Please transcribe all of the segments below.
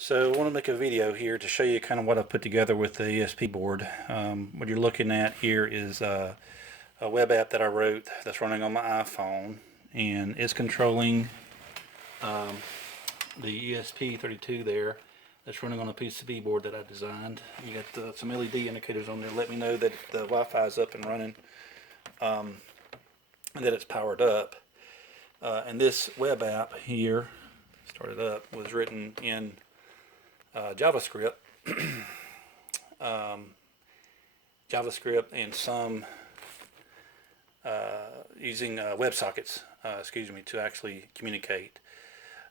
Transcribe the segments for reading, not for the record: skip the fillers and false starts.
So I want to make a video here to show you kind of what I've put together with the ESP board. What you're looking at here is a web app that I wrote that's running on my iPhone, and it's controlling the ESP32 there that's running on a PCB board that I designed. You got some LED indicators on there let me know that the Wi-Fi is up and running, and that it's powered up. And this web app here, started up, was written in JavaScript, JavaScript, and some using WebSockets, to actually communicate.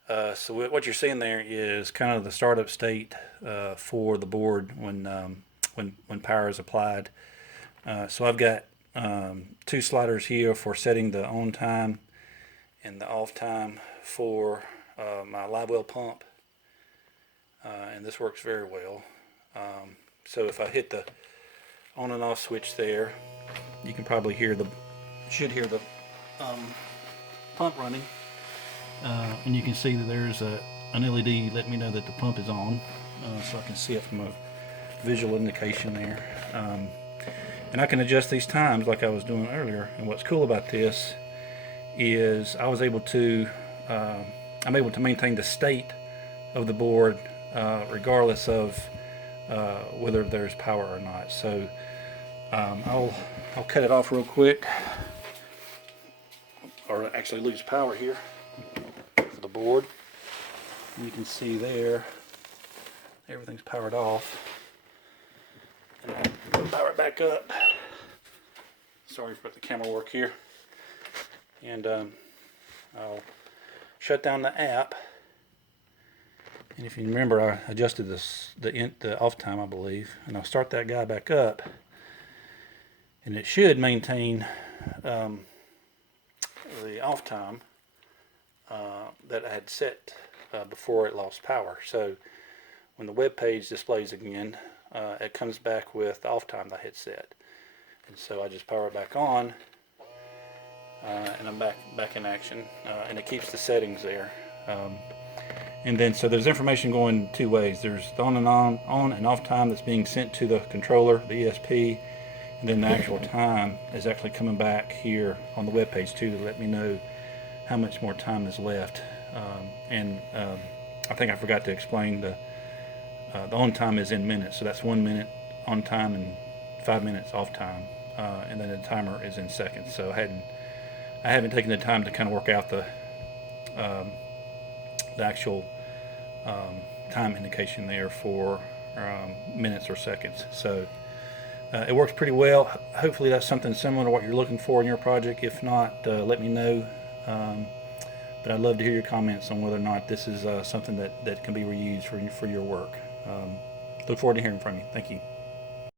So what you're seeing there is kind of the startup state for the board when power is applied. So I've got two sliders here for setting the on time and the off time for my Livewell pump. And this works very well. So if I hit the on and off switch there, you can probably should hear the pump running, and you can see that there's an LED letting me know that the pump is on, so I can see it from a visual indication there. And I can adjust these times like I was doing earlier. And what's cool about this is I'm able to maintain the state of the board regardless of whether there's power or not. So I'll cut it off real quick, or actually lose power here for the board. And you can see there everything's powered off, and I'll power it back up. Sorry for the camera work here. And I'll shut down the app. And if you remember, I adjusted the off time, I believe, and I'll start that guy back up, and it should maintain the off time that I had set before it lost power. So when the web page displays again, it comes back with the off time that I had set, and so I just power it back on, and I'm back in action, and it keeps the settings there. And then, so there's information going two ways. There's the on and off time that's being sent to the controller, the ESP, and then the actual time is actually coming back here on the web page too to let me know how much more time is left. I think I forgot to explain the on time is in minutes, so that's 1 minute on time and 5 minutes off time, and then the timer is in seconds. So I haven't taken the time to kind of work out the actual time indication there for minutes or seconds. So it works pretty well. Hopefully that's something similar to what you're looking for in your project. If not, let me know. But I'd love to hear your comments on whether or not this is something that can be reused for your work. Look forward to hearing from you. Thank you.